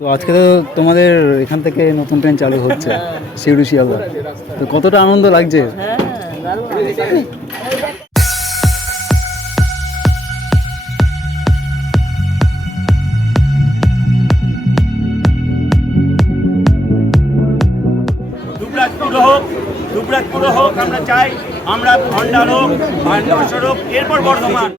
তো আজকে তো তোমাদের এখান থেকে নতুন ট্রেন চালু হচ্ছে সিউড়ি শিয়ালদা, তো কতটা আনন্দ লাগছে? দুবরাজপুর হোক আমরা চাই, আমরা অন্ডাল হোক, পাণ্ডবেশ্বর হোক, এরপর বর্ধমান।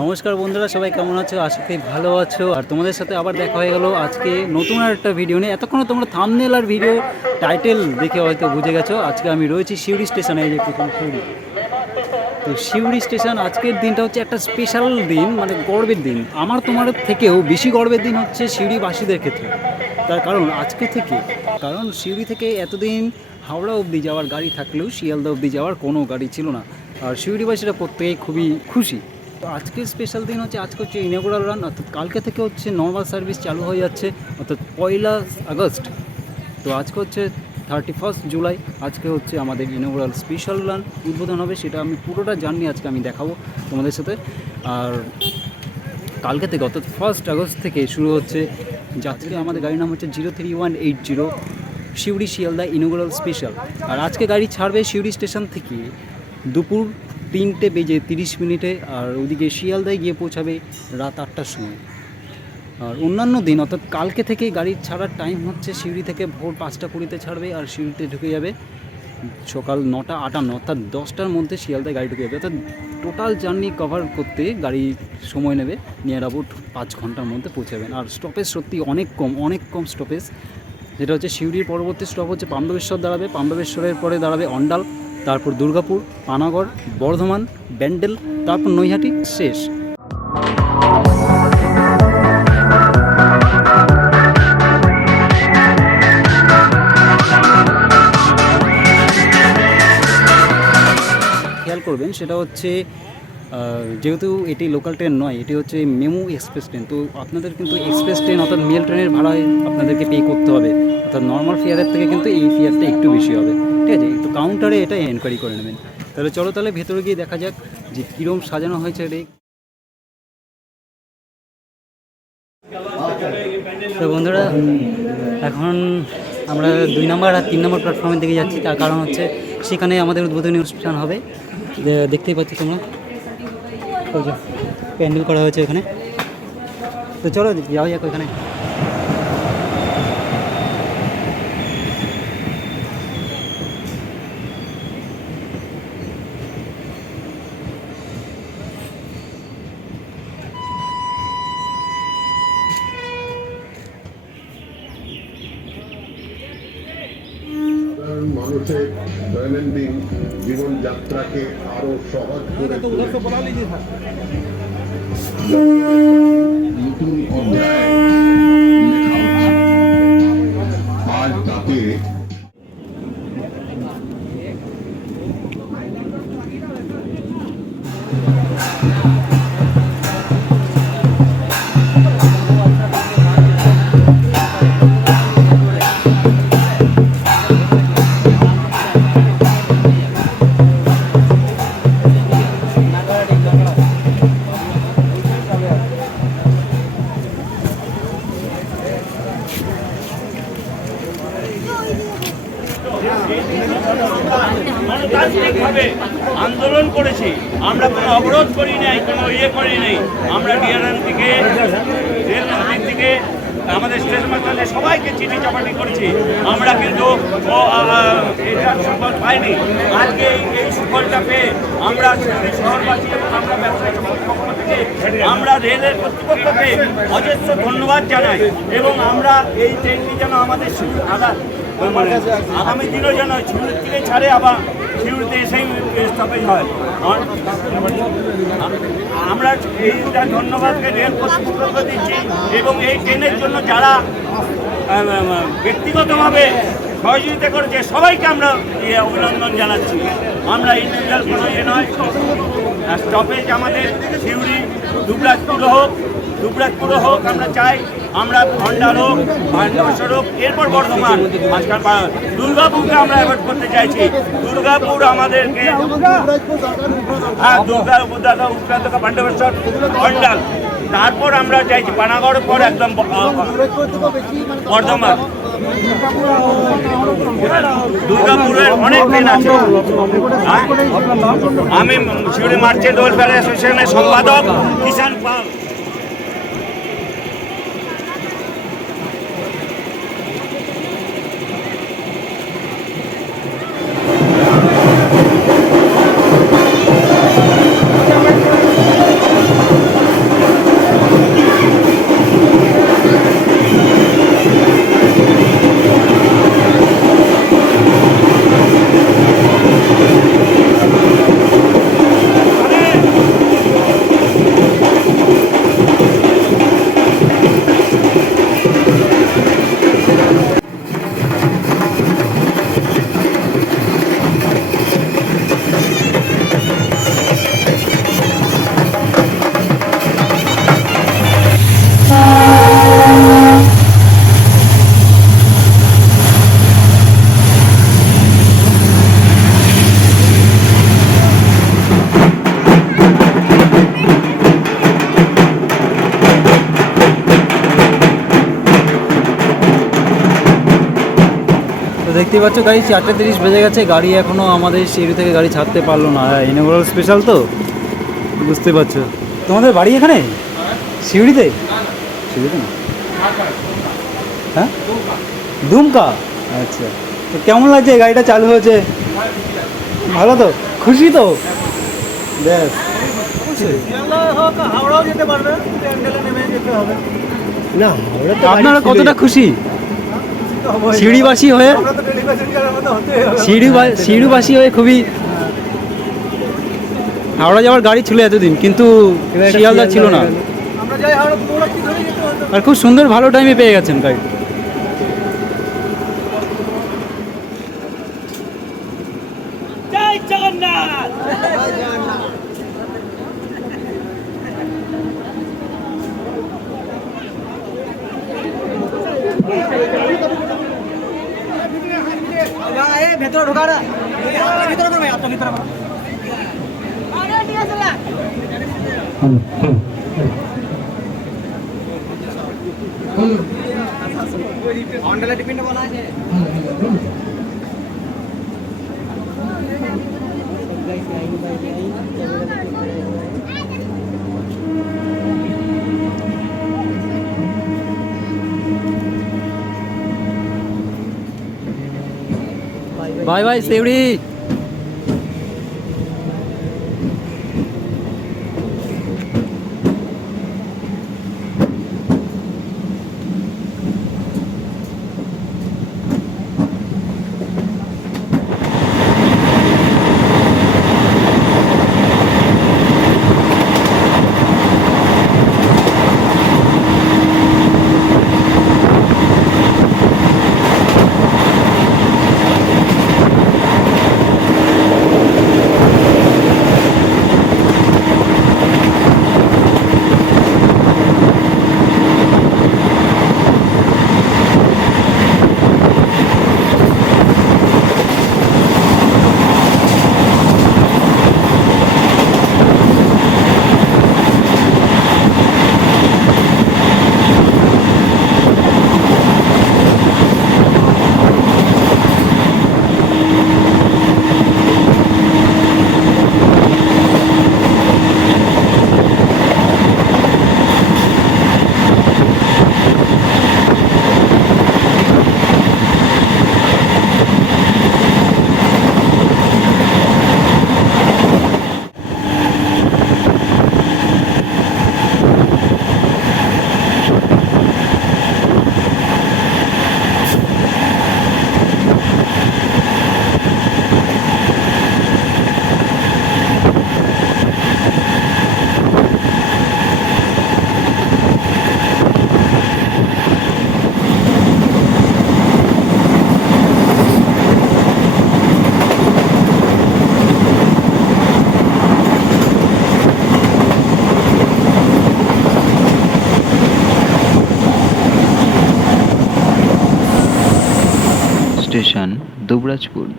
নমস্কার বন্ধুরা, সবাই কেমন আছো? আশা করি ভালো আছো। আর তোমাদের সাথে আবার দেখা হয়ে গেল আজকে নতুন আর একটা ভিডিও নিয়ে। এতক্ষণ তোমরা থাম্বনেল আর ভিডিও টাইটেল দেখে হয়তো বুঝে গেছো আজকে আমি রয়েছি সিউড়ি স্টেশনে। এই যে সিউড়ি, তো সিউড়ি স্টেশন আজকের দিনটা হচ্ছে একটা স্পেশাল দিন, মানে গর্বের দিন। আমার তোমার থেকেও বেশি গর্বের দিন হচ্ছে সিউড়িবাসীদের ক্ষেত্রে। তার কারণ আজকে থেকে, কারণ সিউড়ি থেকে এতদিন হাওড়া অবধি যাওয়ার গাড়ি থাকলেও শিয়ালদা অবধি যাওয়ার কোনো গাড়ি ছিল না। আর সিউড়িবাসীরা প্রত্যেকেই খুবই খুশি। তো আজকের স্পেশাল দিন হচ্ছে, আজকে হচ্ছে ইনাগুরাল রান, অর্থাৎ কালকে থেকে হচ্ছে নর্মাল সার্ভিস চালু হয়ে যাচ্ছে, অর্থাৎ 1 আগস্ট। তো আজকে হচ্ছে 31 জুলাই, আজকে হচ্ছে আমাদের ইনাগুরাল স্পেশাল রান উদ্বোধন হবে। সেটা আমি পুরোটা জার্নি আজকে আমি দেখাবো তোমাদের সাথে। আর কালকে থেকে অর্থাৎ 1 আগস্ট থেকে শুরু হচ্ছে যাত্রী। আমাদের গাড়ির নাম হচ্ছে 03180 সিউড়ি শিয়ালদা ইনাগুরাল স্পেশাল। আর আজকে গাড়ি ছাড়বে সিউড়ি স্টেশন থেকে দুপুর 3:30 আর ওদিকে শিয়ালদায় গিয়ে পৌঁছাবে রাত 8টার সময়। আর অন্যান্য দিন অর্থাৎ কালকে থেকে গাড়ি ছাড়ার টাইম হচ্ছে সিউড়ি থেকে ভোর 5:20 ছাড়বে আর সিউড়িতে ঢুকে যাবে সকাল 9:58, অর্থাৎ 10টার মধ্যে শিয়ালদায় গাড়ি ঢুকে যাবে। অর্থাৎ টোটাল জার্নি কভার করতে গাড়ি সময় নেবে নিয়ার অ্যাবাউট 5 ঘন্টার মধ্যে পৌঁছাবেন। আর স্টপেজ সত্যি অনেক কম স্টপেজ। যেটা হচ্ছে সিউড়ির পরবর্তী স্টপ হচ্ছে পাণ্ডবেশ্বর দাঁড়াবে, পাণ্ডবেশ্বরের পরে দাঁড়াবে অন্ডাল, তারপর দুর্গাপুর, পানাগড়, বর্ধমান, ব্যান্ডেল, তারপর নৈহাটি শেষ। খেয়াল করবেন সেটা হচ্ছে যেহেতু এটি লোকাল ট্রেন নয়, এটি হচ্ছে মেমু এক্সপ্রেস ট্রেন। তো আপনাদের কিন্তু এক্সপ্রেস ট্রেন অর্থাৎ মেল ট্রেনের ভাড়ায় আপনাদেরকে পে করতে হবে, অর্থাৎ নর্মাল ফেয়ারের থেকে কিন্তু এই ফেয়ারটা একটু বেশি হবে। ঠিক আছে, তো কাউন্টারে এটা এনকোয়ারি করে নেবেন। তাহলে চলো তাহলে ভেতরে গিয়ে দেখা যাক যে কীরকম সাজানো হয়েছে এটি। তো বন্ধুরা, এখন আমরা 2 নম্বর আর 3 নম্বর প্ল্যাটফর্মের দিকে যাচ্ছি। তার কারণ হচ্ছে সেখানে আমাদের উদ্বোধনী অনুষ্ঠান হবে। দেখতেই পাচ্ছি তোমরা, প্যান্ডেল করা হয়েছে এখানে। তো চলো যাওয়া যাক ওখানে। মানুষের দৈনন্দিন জীবনযাত্রাকে আরো সহজ করে নতুন অধ্যায় লেখা হচ্ছে। আজ তাতে আন্দোলন করেছি আমরা, কোনো অবরোধ করি নাই, কোনো করি নাই। আমরা ডিআরএম থেকে, রেল মন্ত্রীর থেকে, আমাদের স্টেশন মাস্টারদের সবাইকে চিঠি চাপাটি করেছি। আমরা কিন্তু এটার সুফল পাইনি। আজকে এই সুফলটা পেয়ে আমরা শহরবাসী, আমরা ব্যবসায়ী পক্ষ থেকে আমরা রেলের কর্তৃপক্ষকে অজস্র ধন্যবাদ জানাই। এবং আমরা এই ট্রেনটি যেন আমাদের আগামী দিনও যেন সিউড়ির থেকে ছাড়ে, আবার সিউড়িতে এসেই স্টপেজ হয়। আমরা এইটা ধন্যবাদকে রেল কর্তৃপক্ষকে দিচ্ছি। এবং এই ট্রেনের জন্য যারা ব্যক্তিগতভাবে সহযোগিতা করেছে সবাইকে আমরা অভিনন্দন জানাচ্ছি। আমরা ইন্ডিভিজুয়াল কোনো নয়, স্টপেজ আমাদের সিউড়ি দুবরাজপুর হোক আমরা চাই, আমরা অন্ডাল হোক, পাণ্ডবেশ্বর হোক, এরপর বর্ধমান, মাঝখান দুর্গাপুরকে আমরা অ্যাভয়েড করতে চাইছি। দুর্গাপুর আমাদেরকে, হ্যাঁ দুর্গাপুর দাদা উত্তরাধিকার পাণ্ডবেশ্বর অন্ডাল, তারপর আমরা চাইছি পানাগড় পর একদম বর্ধমান। দুর্গাপুরের অনেক ট্রেন আছে। আমি সিউড়ি মার্চেন্ট ওয়েলফেয়ার অ্যাসোসিয়েশনের সম্পাদক কিষাণ পাল। দেখতে পাচ্ছ গাড়ি 4:30 বেজে গেছে, গাড়ি এখনও আমাদের সিউড়ি থেকে গাড়ি ছাড়তে পারলো না। ইনঅগ্রাল স্পেশাল তো বুঝতে পারছো। তোমাদের বাড়ি এখানে সিউড়িতে? সিউড়িতে না, হ্যাঁ দুমকা। আচ্ছা, তো কেমন লাগছে গাড়িটা চালু হয়েছে? ভালো তো, খুশি তো? ব্যাস, হাওড়াও যেতে পারবে, অ্যান্ডেলে নেমে যেতে হবে না। আপনারা কতটা খুশি সিউড়িবাসী হয়ে? সিউড়িবাসী হয়ে খুবই, হাওড়া যাওয়ার গাড়ি ছিল এতদিন, কিন্তু শিয়ালদা ছিল না। আর খুব সুন্দর ভালো টাইমে পেয়ে গেছেন গাড়ি। জয় জগন্নাথ। ভেতরে ঢোকা না, ভিতরে করবে, আপনার ভিতরে করবে। অন্ডালে টিফিনটা বলা আছে। Bye bye Suri.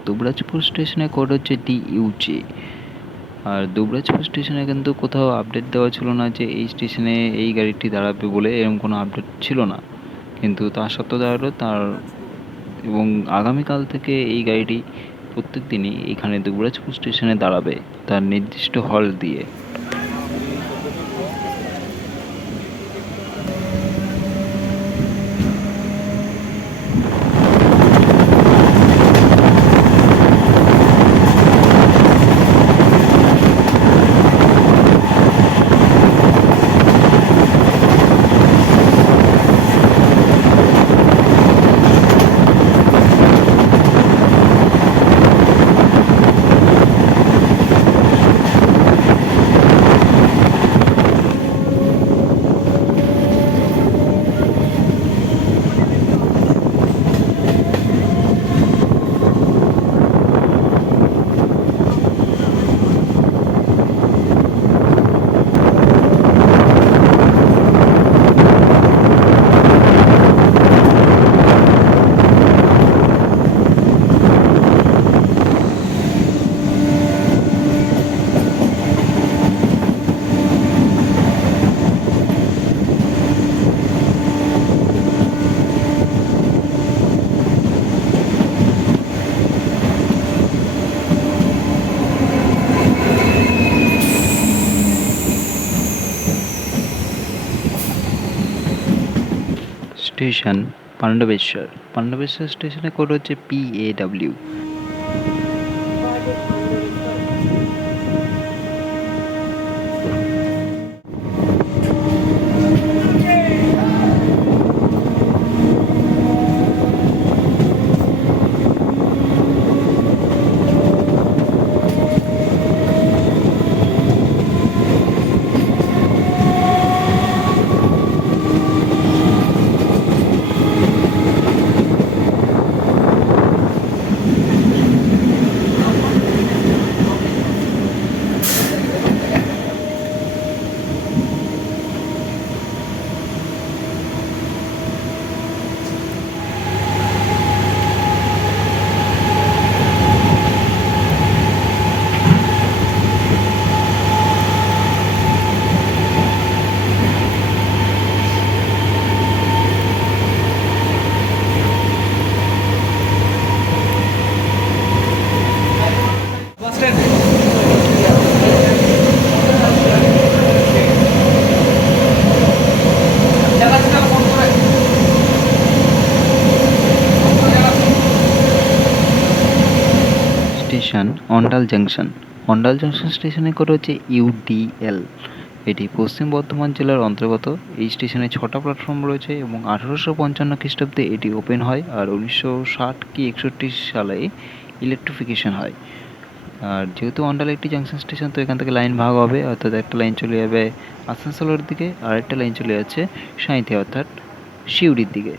দুবরাজপুর স্টেশনে কোড হচ্ছে DUJ। আর দুবরাজপুর স্টেশনে কিন্তু কোথাও আপডেট দেওয়া ছিল না যে এই স্টেশনে এই গাড়িটি দাঁড়াবে বলে, এরকম কোনো আপডেট ছিল না। কিন্তু তা সত্ত্বেও দাঁড়ালো এবং আগামীকাল থেকে এই গাড়িটি প্রত্যেক দিনই এখানে দুবরাজপুর স্টেশনে দাঁড়াবে তার নির্দিষ্ট হল দিয়ে। স্টেশন পান্ডবেশ্বর স্টেশনে কোড হচ্ছে PAW। স্টেশন অন্ডাল জাংশন স্টেশনে কোড হচ্ছে UDL। এটি পশ্চিম বর্ধমান জেলার অন্তর্গত। এই স্টেশনে 6টা প্ল্যাটফর্ম রয়েছে এবং 1855 খ্রিস্টাব্দে এটি ওপেন হয় আর 1960 কি 61 সালে ইলেকট্রিফিকেশন হয়। আর যেহেতু অন্ডাল একটি জাংশন স্টেশন, তো এখান থেকে লাইন ভাগ হবে, অর্থাৎ একটা লাইন চলে যাবে আসানসোলের দিকে আর একটা লাইন চলে যাচ্ছে সাঁইথিয়া অর্থাৎ সিউড়ির দিকে।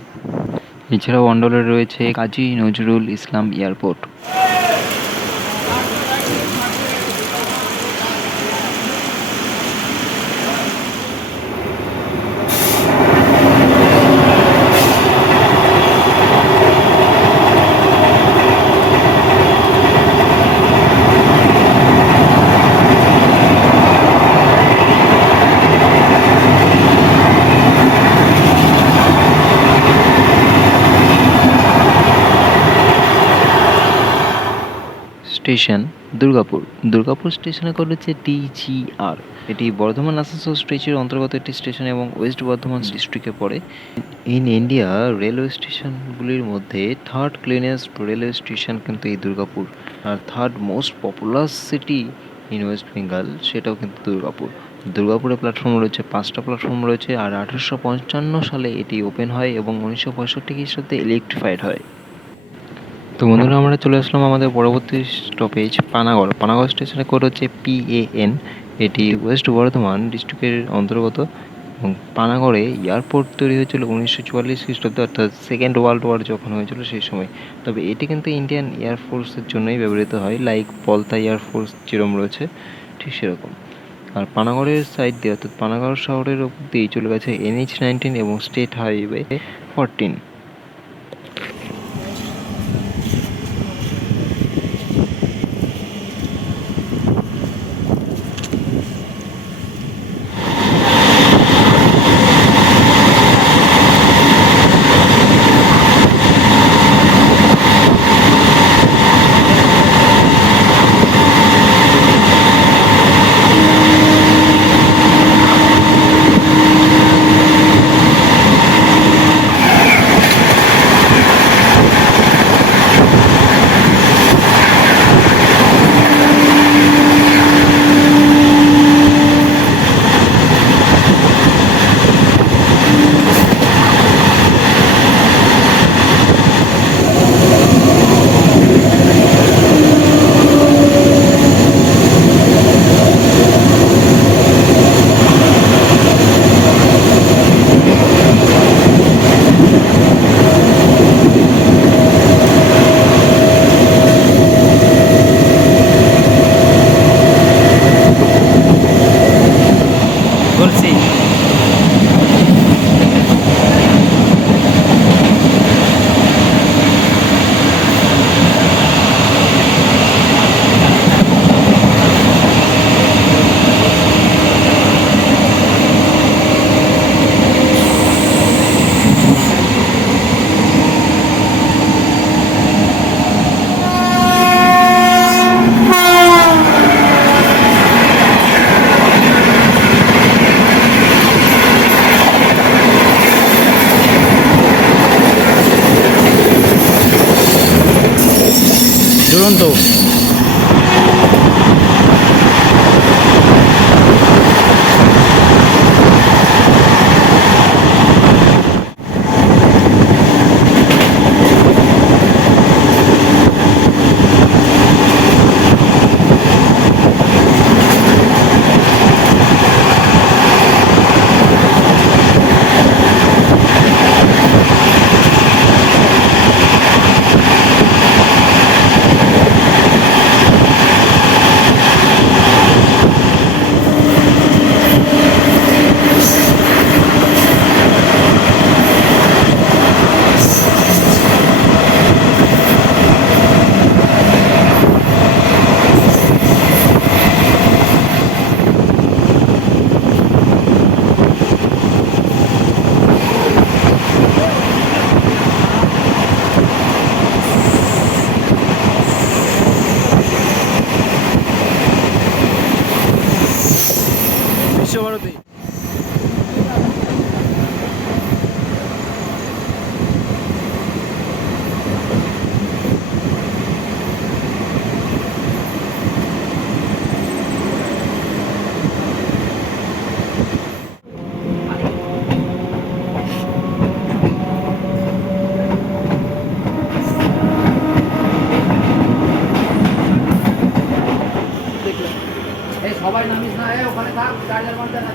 এছাড়াও অন্ডালে রয়েছে কাজী নজরুল ইসলাম এয়ারপোর্ট। স্টেশন দুর্গাপুর স্টেশনে কোড হচ্ছে DGR। এটি বর্ধমান আসানসোল স্ট্রেচের অন্তর্গত একটি স্টেশন এবং ওয়েস্ট বর্ধমান ডিস্ট্রিক্টে পড়ে। ইন ইন্ডিয়া রেলওয়ে স্টেশনগুলির মধ্যে থার্ড ক্লিনেস্ট রেলওয়ে স্টেশন কিন্তু এই দুর্গাপুর। আর third most popular city in West Bengal সেটাও কিন্তু দুর্গাপুরে প্ল্যাটফর্ম রয়েছে, 5টা প্ল্যাটফর্ম রয়েছে। আর 1855 সালে এটি ওপেন হয় এবং 1965 খ্রিস্টাব্দে ইলেকট্রিফাইড হয়। তো বন্ধুরা, আমরা চলে আসলাম আমাদের পরবর্তী স্টপেজ পানাগড় স্টেশনে কোড হচ্ছে PAN। এটি ওয়েস্ট বর্ধমান ডিস্ট্রিক্টের অন্তর্গত এবং পানাগড়ে এয়ারপোর্ট তৈরি হয়েছিল 1944 খ্রিস্টাব্দে, অর্থাৎ সেকেন্ড ওয়ার্ল্ড ওয়ার যখন হয়েছিল সেই সময়। তবে এটি কিন্তু ইন্ডিয়ান এয়ারফোর্সের জন্যই ব্যবহৃত হয়, লাইক পলতা এয়ারফোর্স যেরকম রয়েছে ঠিক সেরকম। আর পানাগড়ের সাইড দিয়ে অর্থাৎ পানাগড় শহরের ওপর দিয়েই চলে গেছে NH-19 এবং স্টেট হাইওয়ে 14। দুরন্ত। বিশ্বভারতী। সবাই নামিস না, ওখানে থাক, চার্জার মারতে না।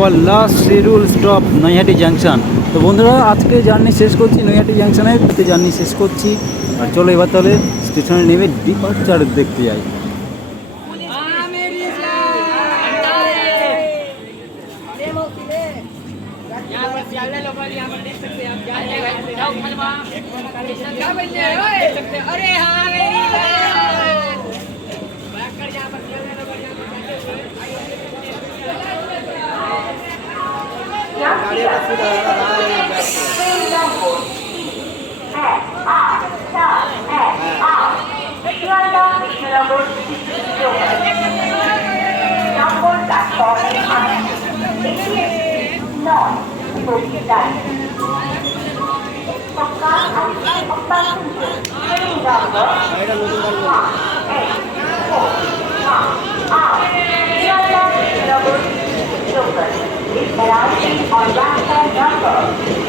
Our last schedule stop Naihati junction. তো বন্ধুরা আজকে জার্নি শেষ করছি নৈহাটি জাংশনে, জার্নি শেষ করছি। আর চলো এবার তাহলে স্টেশনে নেমে ডিপার্চার দেখতে যাই। Arriving on right-hand number